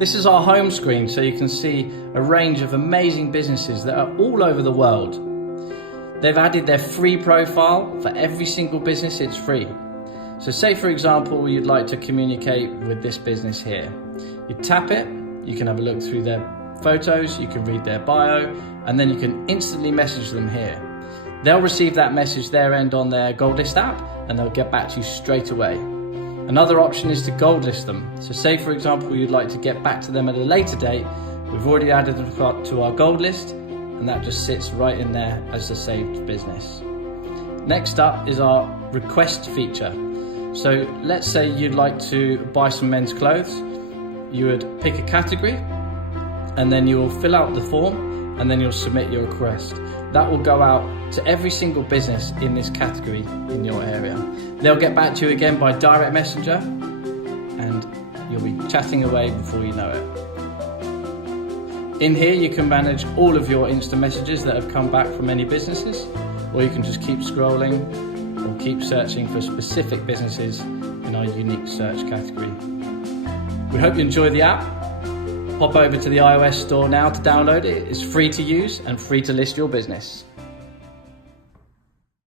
This is our home screen, so you can see a range of amazing businesses that are all over the world. They've added their free profile. For every single business, it's free. So say for example, you'd like to communicate with this business here. You tap it, you can have a look through their photos, you can read their bio, and then you can instantly message them here. They'll receive that message their end on their Goldlist app, and they'll get back to you straight away. Another option is to Goldlist them. So say for example, you'd like to get back to them at a later date, we've already added them to our Goldlist, and that just sits right in there as a saved business. Next up is our request feature. So let's say you'd like to buy some men's clothes. You would pick a category, and then you'll fill out the form, and then you'll submit your request. That will go out to every single business in this category in your area. They'll get back to you again by direct messenger, and you'll be chatting away before you know it. In here you can manage all of your instant messages that have come back from any businesses, or you can just keep scrolling or keep searching for specific businesses in our unique search category. We hope you enjoy the app. Pop over to the iOS store now to download it. It's free to use and free to list your business.